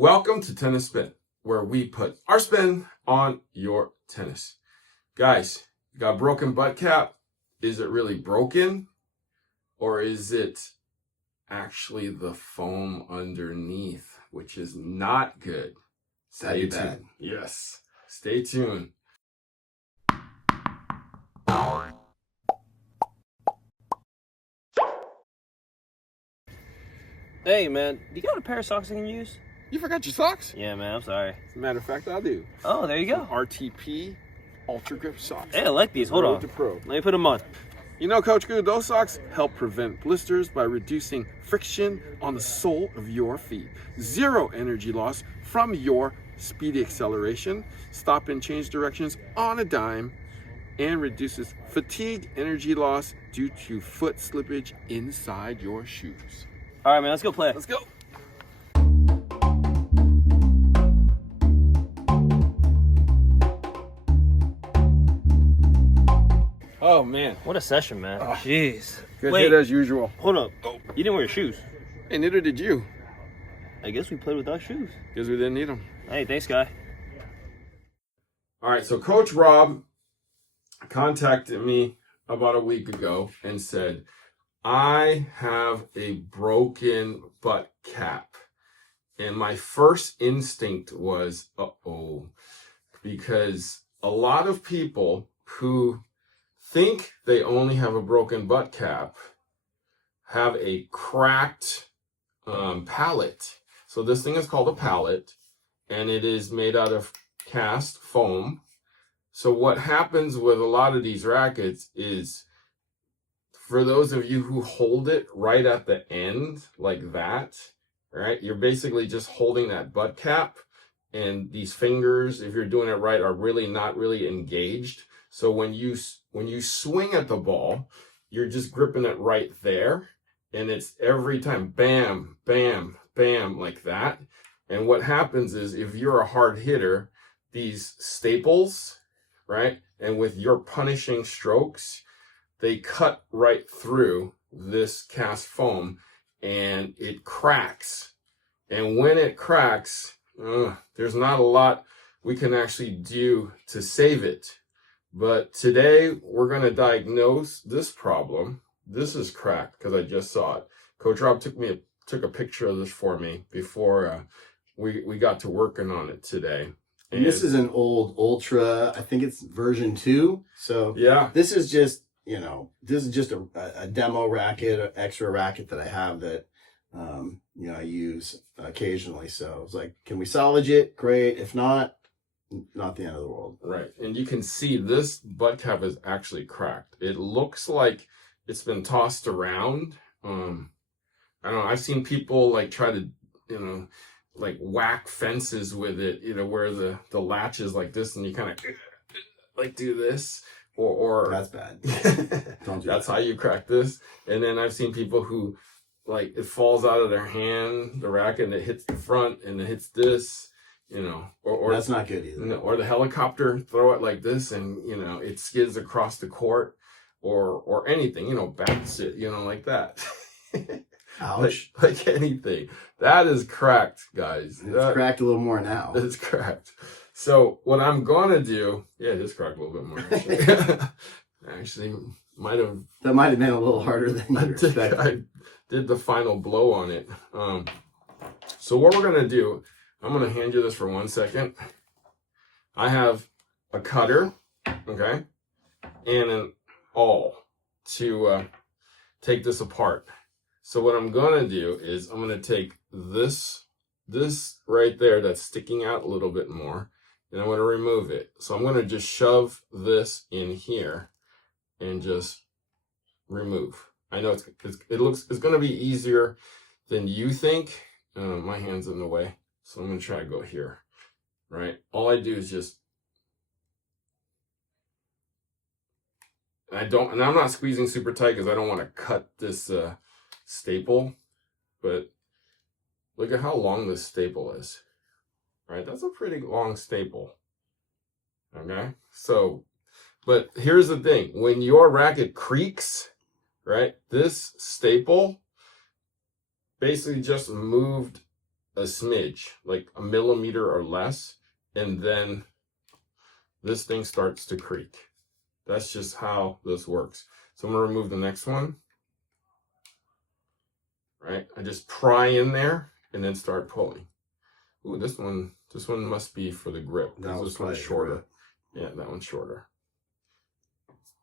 Welcome to Tennis Spin, where we put our spin on your tennis. Guys, you got a broken butt cap? Is it really broken? Or is it actually the foam underneath, which is not good? Stay tuned. Yes, stay tuned. Hey man, do you got a pair of socks I can use? You forgot your socks? Yeah man, I'm sorry. As a matter of fact, I do. Oh, there you go. RTP Ultra Grip socks. Hey, I like these. Hold on. To Pro. Let me put them on. You know, Coach Goo, those socks help prevent blisters by reducing friction on the sole of your feet. Zero energy loss from your speedy acceleration. Stop and change directions on a dime. And reduces fatigue energy loss due to foot slippage inside your shoes. All right, man, let's go play. Let's go. Oh man, What a session, man. Jeez. good Wait, hit as usual. hold up. You didn't wear your shoes. And neither did you, I guess we played without shoes. because we didn't need them. Hey, thanks, guy. All right, so Coach Rob contacted me about a week ago and said, I have a broken butt cap. And my first instinct was, uh-oh, because a lot of people who think they only have a broken butt cap have a cracked pallet. So this thing is called a pallet, and it is made out of cast foam. So what happens with a lot of these rackets is, for those of you who hold it right at the end like that, right, you're basically just holding that butt cap, and these fingers, if you're doing it right, are really not really engaged. So when you swing at the ball, you're just gripping it right there, and it's every time bam, bam, bam, like that. And what happens is, if you're a hard hitter, these staples, right, and with your punishing strokes, they cut right through this cast foam and it cracks. And when it cracks, there's not a lot we can actually do to save it. But today we're going to diagnose this problem. This is cracked because I just saw it. Coach Rob took a picture of this for me before we got to working on it today. And this is an old Ultra, I think it's version 2. So yeah, this is just, this is just a demo racket, an extra racket that I have that, I use occasionally. So it's like, can we salvage it? Great. If not, not the end of the world. right. And you can see this butt cap is actually cracked. It looks like it's been tossed around. I don't know. I've seen people like try to, like whack fences with it, where the latch is like this and you kind of like do this, or That's bad. Don't do that's that. how you crack this. And then I've seen people who, like, it falls out of their hand, the racket, and it hits the front and it hits this, or That's not good either. or the helicopter, throw it like this and, it skids across the court, or anything, bats it, like that. Ouch. Like anything. That is cracked, guys. It's cracked a little more now. It's cracked. So what I'm going to do, yeah, it is cracked a little bit more. Actually, actually That might have been a little harder than you expected. I did the final blow on it. So what we're going to do, I'm going to hand you this for 1 second. I have a cutter, okay, and an awl to take this apart. So what I'm going to do is I'm going to take this right there that's sticking out a little bit more, and I'm going to remove it. So I'm going to just shove this in here and just remove. I know it's going to be easier than you think. My hand's in the way, so I'm going to try to go here, right? All I do is just, and I'm not squeezing super tight because I don't want to cut this staple, but look at how long this staple is, right? That's a pretty long staple, okay? So, but here's the thing, when your racket creaks, right, this staple basically just moved a smidge, like a millimeter or less, and then this thing starts to creak. That's just how this works. So I'm gonna remove the next one. Right, I just pry in there and then start pulling. Ooh, this one must be for the grip. That was This one's probably shorter. Yeah, that one's shorter.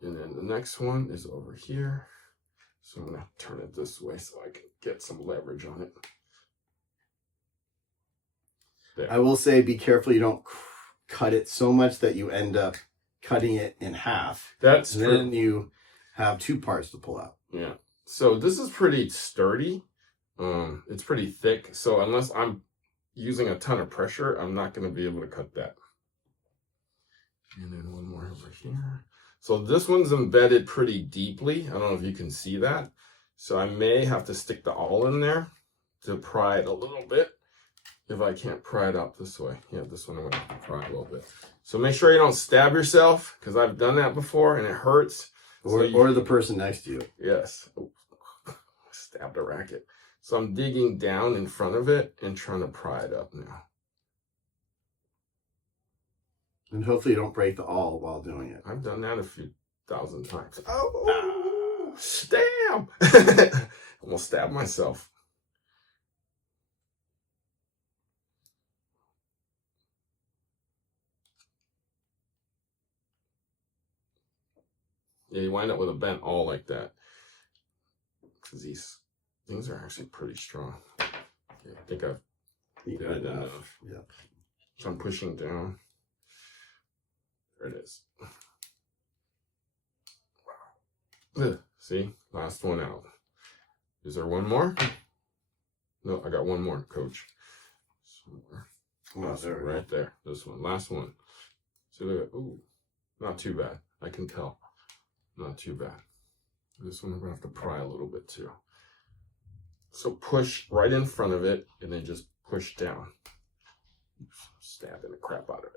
And then the next one is over here. So I'm gonna turn it this way so I can get some leverage on it. There. I will say, be careful you don't cut it so much that you end up cutting it in half. That's and true. then you have two parts to pull out. Yeah. So this is pretty sturdy. It's pretty thick. So unless I'm using a ton of pressure, I'm not going to be able to cut that. And then one more over here. So this one's embedded pretty deeply. I don't know if you can see that. So I may have to stick the awl in there to pry it a little bit. If I can't pry it out this way. Yeah, this one I'm going to have to pry a little bit. So make sure you don't stab yourself, because I've done that before and it hurts. Or the person next to you. Yes. Oh, stabbed a racket. So I'm digging down in front of it and trying to pry it up now. And hopefully you don't break the awl while doing it. I've done that a few thousand times. Oh, damn. Almost stabbed myself. Yeah, you wind up with a bent awl like that. Because these things are actually pretty strong. Yeah, I think I've did it enough. Yeah. So I'm pushing down. There it is. Wow. See? Last one out. Is there one more? No, I got one more, coach. Somewhere. Oh, there we right there. This one. Last one. See, look at, ooh, not too bad. I can tell. Not too bad. This one I'm going to have to pry a little bit too. So push right in front of it and then just push down. Stabbing the crap out of it.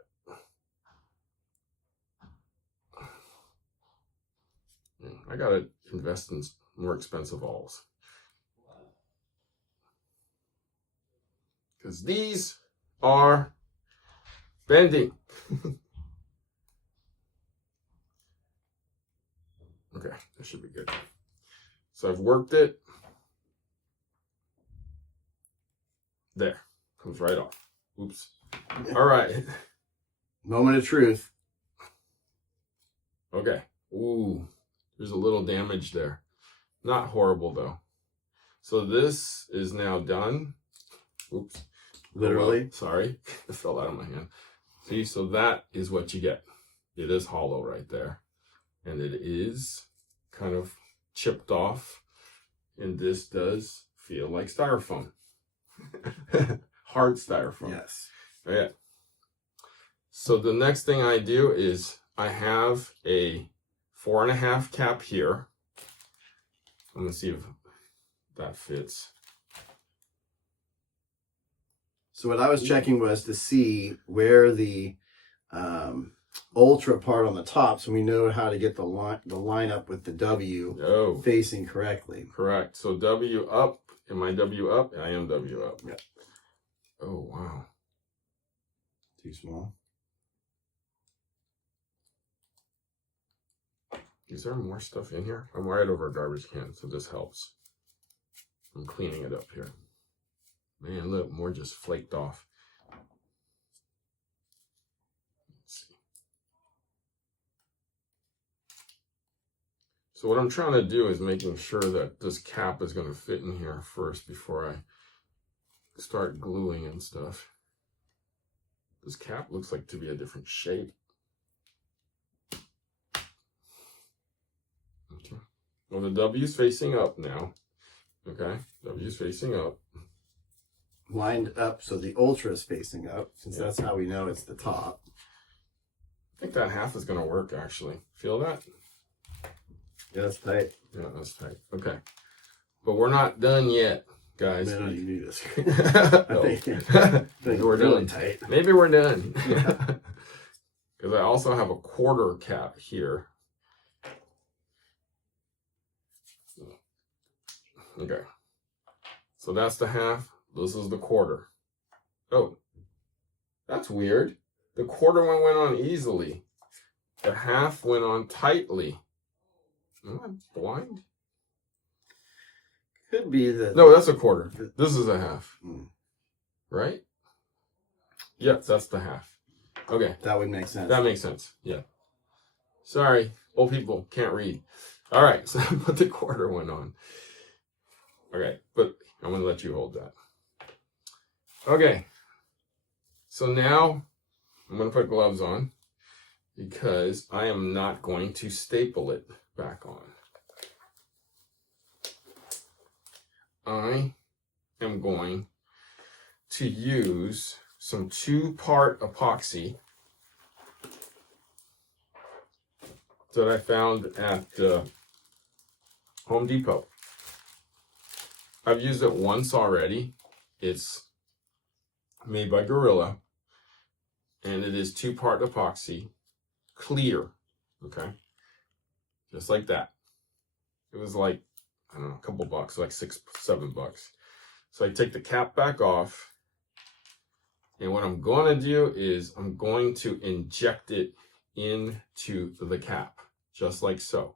Yeah, I got to invest in more expensive awls. Because these are bending. Okay, that should be good. So I've worked it. There, comes right off. Oops. All right. Moment of truth. Okay. Ooh, there's a little damage there. Not horrible though. So this is now done. Oops. Literally. Oh, well, sorry, it fell out of my hand. See, so that is what you get. It is hollow right there. And it is kind of chipped off. And this does feel like styrofoam. Hard styrofoam. Yes. Yeah. So the next thing I do is I have a 4.5 cap here. I'm going to see if that fits. So what I was checking was to see where the ultra part on the top, so we know how to get the line up with the W facing correctly. Correct. So W up. Am I W up? I am W up. Yeah. Oh, wow. Too small. Is there more stuff in here? I'm right over a garbage can, so this helps. I'm cleaning it up here. Man, look, more just flaked off. Let's see. So what I'm trying to do is making sure that this cap is going to fit in here first before I start gluing and stuff. This cap looks like to be a different shape. Okay. Well, the W's facing up now. Okay, W's facing up. Lined up so the ultra is facing up, since that's how we know it's the top. I think that half is going to work, actually. Feel that? Yeah, that's tight. Yeah, that's tight. Okay. But we're not done yet, guys. I know you knew this. No. I think we're really done. tight. Maybe we're done. Yeah. Because I also have a quarter cap here. Okay. So that's the half. This is the quarter. Oh, that's weird. The quarter one went on easily. The half went on tightly. Am I blind? Could be that. No, that's a quarter. This is a half. Right? Yes, that's the half. Okay. That would make sense. That makes sense. Yeah. Sorry, old people can't read. All right, so I put the quarter one on. Okay, but I'm going to let you hold that. Okay. So now I'm going to put gloves on because I am not going to staple it back on. I am going to use some 2-part epoxy that I found at Home Depot. I've used it once already. It's made by Gorilla, and it is 2-part epoxy, clear, okay? Just like that. It was like, I don't know, a couple bucks, like $6, $7. So I take the cap back off, and what I'm going to do is I'm going to inject it into the cap, just like so,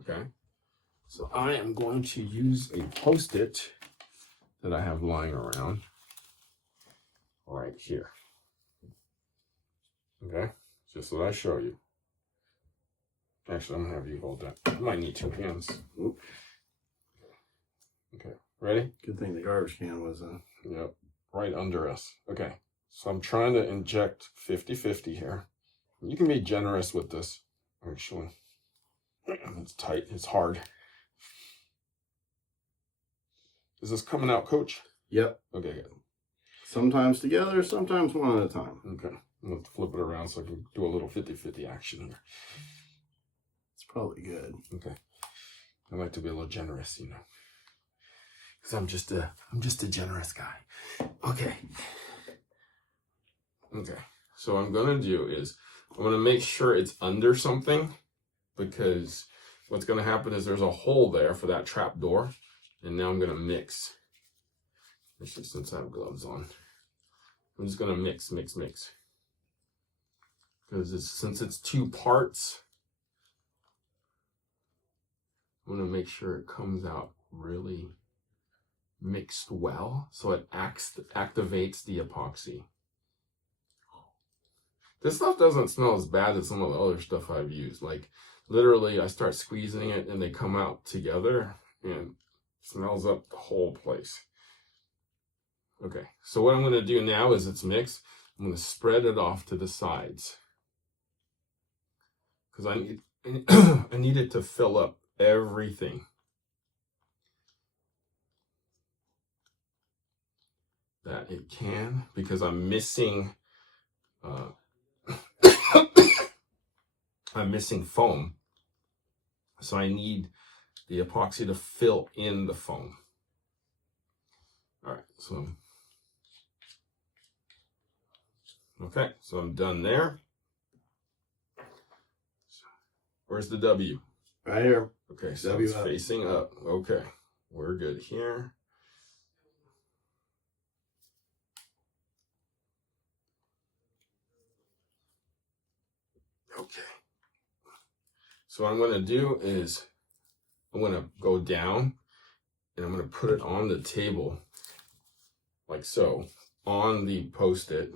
okay? So I am going to use a Post-it that I have lying around right here, okay? Just so that I show you. Actually, I'm gonna have you hold that. I might need 2 hands. Oop. Okay, ready? Good thing the garbage can was Yep, right under us. Okay, so I'm trying to inject 50-50 here. You can be generous with this, actually. It's tight, it's hard. Is this coming out, Coach? Yep. Okay, good. Sometimes together, sometimes one at a time. Okay, I'm gonna flip it around so I can do a little 50-50 action here. It's probably good. Okay, I like to be a little generous, you know, because I'm just a generous guy. Okay. Okay, so what I'm gonna do is I'm gonna make sure it's under something, because what's gonna happen is there's a hole there for that trap door, and now I'm gonna mix. Actually, since I have gloves on, I'm just gonna mix, because since it's 2 parts, I'm gonna make sure it comes out really mixed well, so it activates the epoxy. This stuff doesn't smell as bad as some of the other stuff I've used. Like, literally, I start squeezing it and they come out together and smells up the whole place. Okay, so what I'm going to do now is it's mixed. I'm going to spread it off to the sides, because I need it to fill up everything. That it can, because I'm missing I'm missing foam, so I need the epoxy to fill in the foam. All right, so okay, so I'm done there. Where's the W? Right here. Okay, so W it's up. facing up. Okay, we're good here. Okay. So what I'm going to do is I'm going to go down and I'm going to put it on the table like so, on the Post-it,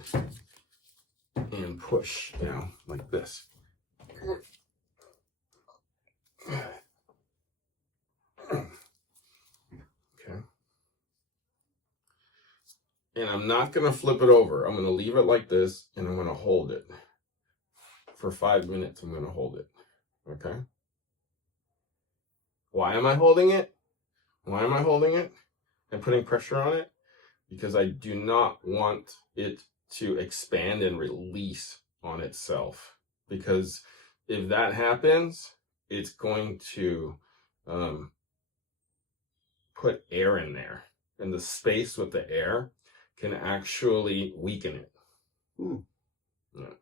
and push down like this. Okay. And I'm not going to flip it over. I'm going to leave it like this, and I'm going to hold it. For 5 minutes, I'm going to hold it. Okay? Why am I holding it? Why am I holding it and putting pressure on it? Because I do not want it to expand and release on itself. Because if that happens, it's going to put air in there. And the space with the air can actually weaken it. Yeah.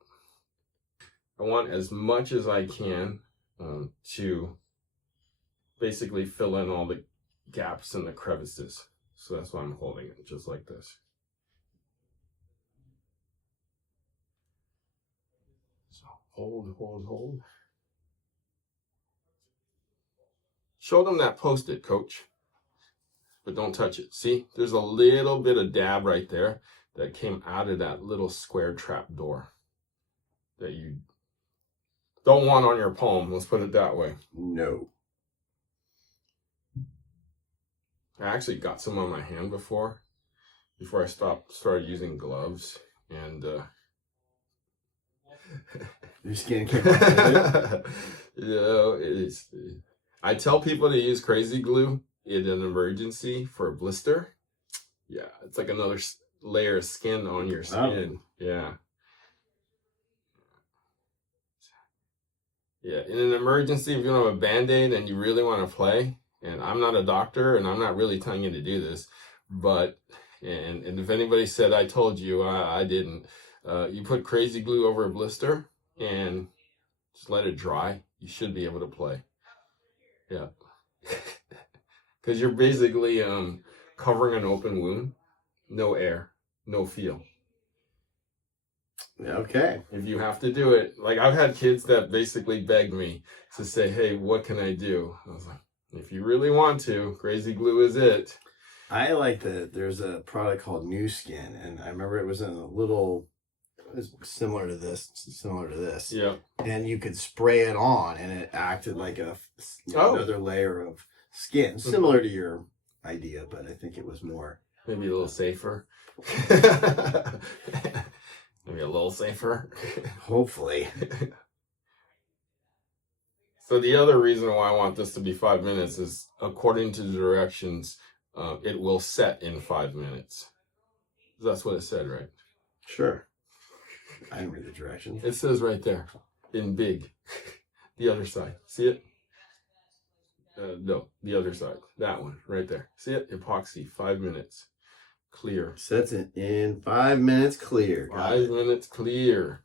I want as much as I can to basically fill in all the gaps and the crevices. So that's why I'm holding it just like this. Hold. Show them that Post-it, coach. But don't touch it. See, there's a little bit of dab right there that came out of that little square trap door that you don't want on your palm. Let's put it that way. No. I actually got some on my hand before I started using gloves, and Your skin came off with it. you know, I tell people to use crazy glue in an emergency for a blister. Yeah, it's like another layer of skin on your skin. Yeah. Yeah, in an emergency, if you don't have a Band-Aid and you really want to play, and I'm not a doctor and I'm not really telling you to do this, but, and if anybody said I told you, I didn't. You put crazy glue over a blister and just let it dry. You should be able to play. Yeah. Because you're basically covering an open wound. No air, no feel. Okay. If you have to do it, like I've had kids that basically begged me to say, hey, what can I do? I was like, if you really want to, crazy glue is it. I like there's a product called New Skin, and I remember it was in a little, it was similar to this. Yeah. And you could spray it on, and it acted like another layer of skin, similar to your idea, but I think it was more. Maybe a little safer. Maybe a little safer. Hopefully. So the other reason why I want this to be 5 minutes is, according to the directions, it will set in 5 minutes. That's what it said, right? Sure. I didn't read the directions. It says right there, in big. The other side. See it? No, the other side. That one, right there. See it? Epoxy, 5 minutes. Clear. Sets it in 5 minutes clear. 5 minutes clear.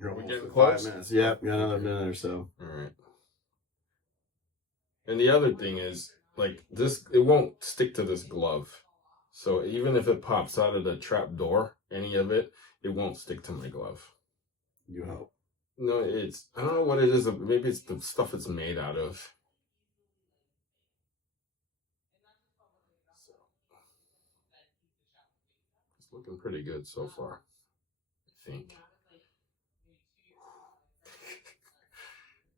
You're We almost getting at close? 5 minutes. Yep, got another minute or so. All right. And the other thing is, like this, it won't stick to this glove. So even if it pops out of the trap door, any of it, it won't stick to my glove. You hope. No, I don't know what it is. Maybe it's the stuff it's made out of. It's looking pretty good so far, I think.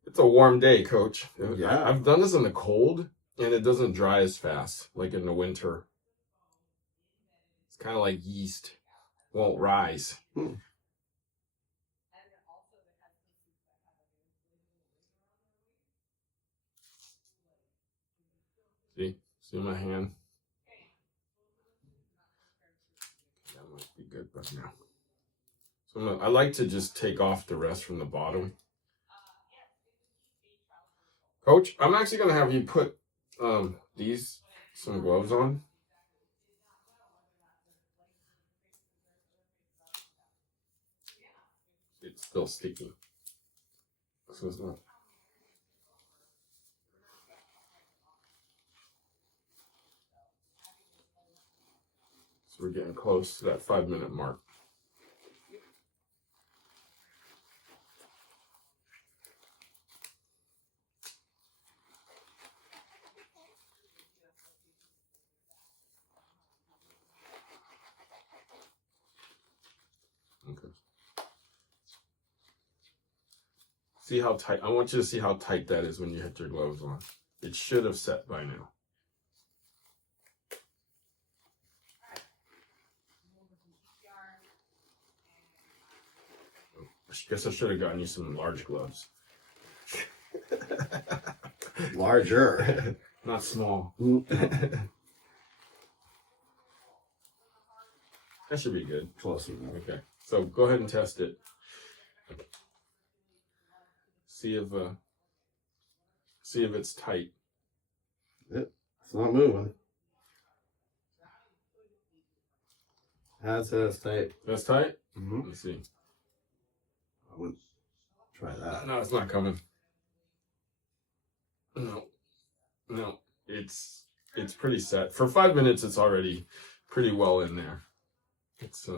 It's a warm day, coach. Yeah. I've done this in the cold, and it doesn't dry as fast, like in the winter. It's kind of like yeast. Won't rise. See my hand? That might be good right now. So I like to just take off the rest from the bottom. Coach, I'm actually going to have you put some gloves on. It's still sticky. So it's not. So we're getting close to that 5 minute mark. Okay. See how tight, I want you to see how tight that is when you hit your gloves on. It should have set by now. I guess I should have gotten you some large gloves. Larger. Not small. That should be good. Close enough. Okay. So go ahead and test it. See if it's tight. It's not moving. That's tight. That's tight? Mm-hmm. Let's see. I wouldn't try that. No, it's not coming. No. it's pretty set. For 5 minutes, it's already pretty well in there. It's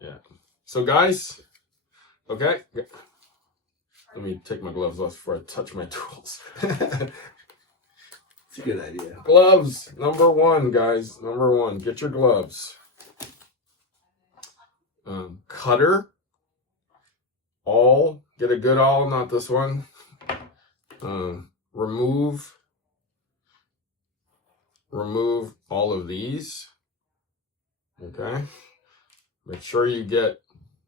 yeah. So guys, okay. Let me take my gloves off before I touch my tools. It's a good idea. Gloves, number one, guys. Number one, get your gloves. Cutter, awl, get a good awl, not this one. Remove all of these. Okay. Make sure you get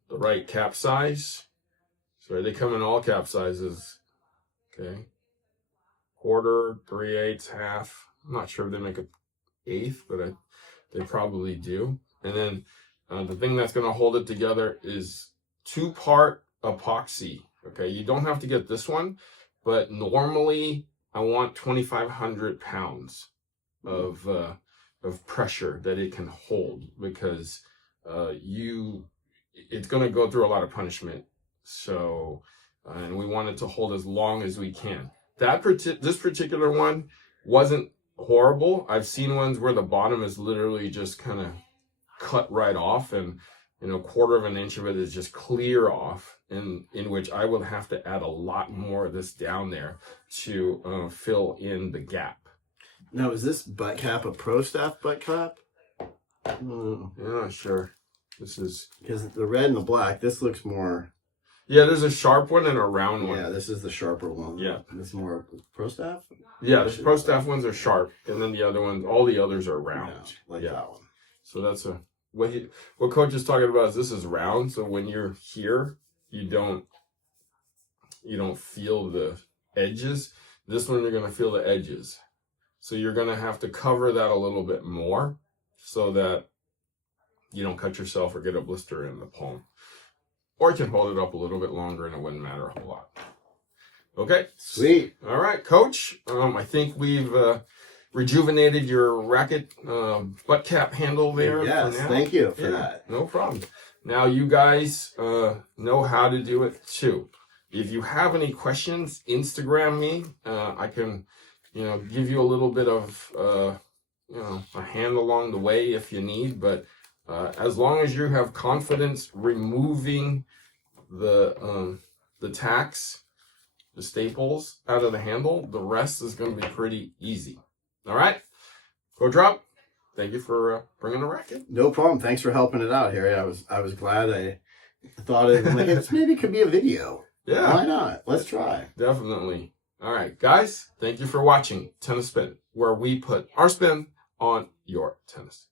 the right cap size. So they come in all cap sizes. Okay. Quarter, 3/8, half. I'm not sure if they make an eighth, but they probably do. And then the thing that's going to hold it together is 2-part epoxy. Okay, you don't have to get this one, but normally I want 2,500 pounds of pressure that it can hold, because it's going to go through a lot of punishment. So, and we want it to hold as long as we can. This particular one wasn't horrible. I've seen ones where the bottom is literally just kind of cut right off, and 1/4 of an inch of it is just clear off, in which I will have to add a lot more of this down there to fill in the gap. Now, is this butt cap a pro staff butt cap? Yeah, not sure. This is, because the red and the black, this looks more. Yeah, there's a sharp one and a round one. Yeah, this is the sharper one. Yeah. This is more pro staff? Yeah, the pro staff ones are sharp, and then the other ones, all the others are round. Yeah, like that one. So that's what Coach is talking about is this is round. So when you're here, you don't feel the edges. This one, you're going to feel the edges. So you're going to have to cover that a little bit more so that you don't cut yourself or get a blister in the palm. Or you can hold it up a little bit longer and it wouldn't matter a whole lot. Okay. Sweet. All right, Coach. I think we've rejuvenated your racket butt cap handle there. Yes, for now. thank you for that. No problem. Now you guys know how to do it too. If you have any questions, Instagram me. I can, give you a little bit of, a hand along the way if you need. But as long as you have confidence removing the tacks, the staples out of the handle, the rest is going to be pretty easy. All right, Coach Rob, thank you for bringing the racket. No problem. Thanks for helping it out, Harry. I was glad I thought it maybe it could be a video. Yeah. Why not? Let's try. Definitely. All right, guys, thank you for watching Tennis Spin, where we put our spin on your tennis.